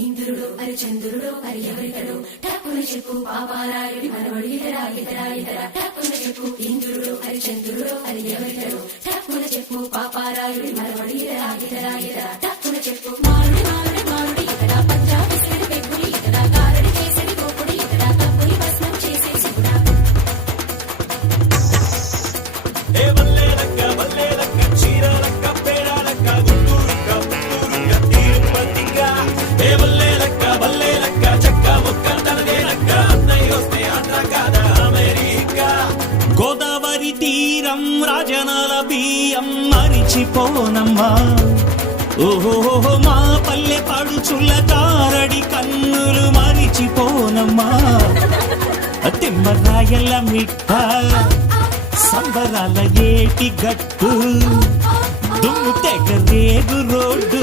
ఇంద్రుడు అరి చంద్రుడు అరి ఎవరితడు టక్కున చెప్పు పాపారాయుడి మనవడు ఇతరా ఇతరా ఇతరా టక్కున చెప్పు ఇంద్రుడు అరి చంద్రుడు అరి ఎవరితడు టక్కున చెప్పు పాపారాయుడి మనవడు ఇతరా ఇతరా ఇతరా టక్కున చెప్పు మారుడి మారుడి మారుడి ఇతడా పంజాబీ సిడి పెగ్గుడి ఇతడా కారడి చేసేది గోపుడి ఇతడా తప్పుని భస్మం చేసే శివుడా ఏ వల్లే లక్క చీర లక్క పేడ లక్క గుంటూరుక్క పుత్తూరుక్క తిరుపతిగా ఏ వల్లే లక్క చక్క ముక్క తనదే లక్క అన్నయ్య వస్తే ఆంధ్ర కాదా అమెరికా గోదావరి తీరం రాజనాల బియ్యం మరిచిపోనమ్మా ఓహో మా పల్లె పడుచుల కారడి కన్నులు మరిచిపోనమ్మా తిమ్మరాయల మిట్ట సంబరాల ఏటి గట్టు దుమ్ము తెగ రేగు రోడ్డు